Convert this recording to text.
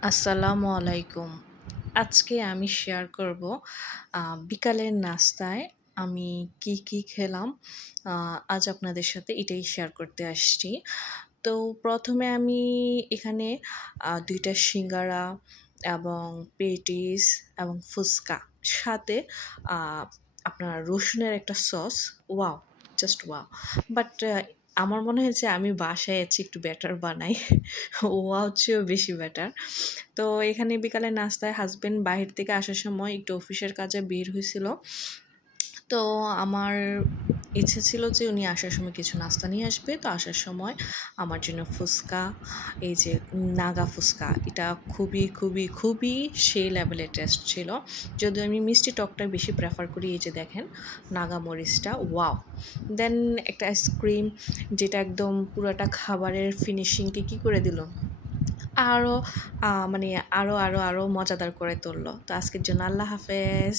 আসসালামু আলাইকুম। আজকে আমি শেয়ার করব বিকালের নাস্তায় আমি কি খেলাম। আজ আপনাদের সাথে এটাই শেয়ার করতে আসছি। তো ১ম এ আমি এখানে ২ টা সিঙ্গারা এবং পেটিস এবং ফুচকা সাথে আ আপনার রসুনের একটা sauce. Wow! Just wow! But আমার মনে হয় যে আমি বাসায় এর চেয়ে একটু বেটার বানাই। ওয়াও চেয়েও বেশি বেটার। তো এখানে বিকালে নাস্তায় হাসব্যান্ড বাহির থেকে আসার সময় একটু অফিসের কাজে বের হইছিল। তো আমার ইচ্ছে ছিল যে উনি আসার সময় কিছু নাস্তা নিয়ে আসবে। তো আসার সময় আমার জন্য ফুচকা, এই যে নাগা ফুচকা, এটা খুবই সেই লেভেলের টেস্ট ছিল। যদিও আমি মিষ্টি টকটা বেশি প্রেফার করি। এই যে দেখেন নাগা মরিচটা, ওয়াও! দেন একটা আইসক্রিম যেটা একদম পুরাটা খাবারের ফিনিশিংকে কি করে দিল? আরো মানে আরো মজাদার করে তুলল। তো আজকের জন্য আল্লাহ হাফেজ।